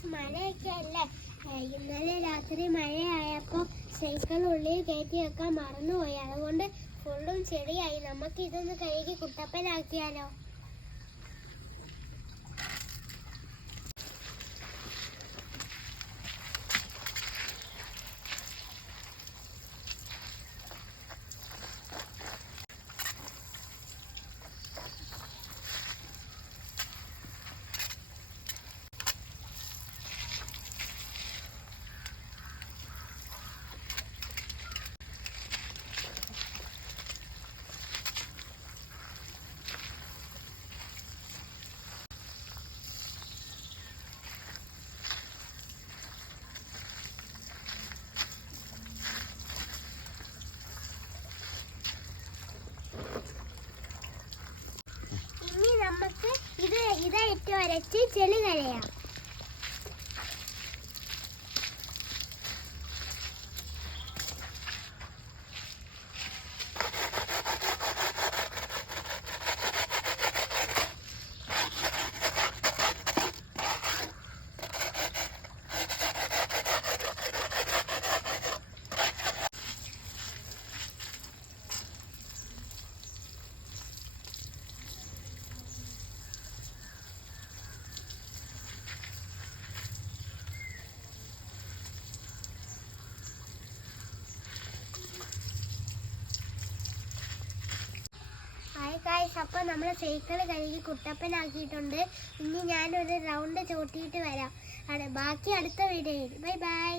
Guys, മഴയൊക്കെ അല്ലേ. ഇന്നലെ രാത്രി മഴയായപ്പോൾ സൈക്കിൾ ഉള്ളിൽ കയറ്റി വെക്കാൻ മറന്നുപോയി. അതുകൊണ്ട് ഫുള്ളും ചെടിയായി. നമുക്ക് ഇതൊന്ന് കഴുകി കുട്ടപ്പനാക്കിയാലോ? നമുക്ക് ഇതായിട്ട് വരച്ച് ചെളി കരയാം. അപ്പോൾ നമ്മൾ സൈക്കിൾ കഴുകി കുട്ടപ്പനാക്കിയിട്ടുണ്ട്. ഇനി ഞാനൊരു റൗണ്ട് ചവിട്ടിയിട്ട് വരാം. ബാക്കി അടുത്ത വീഡിയോയിൽ. Bye bye.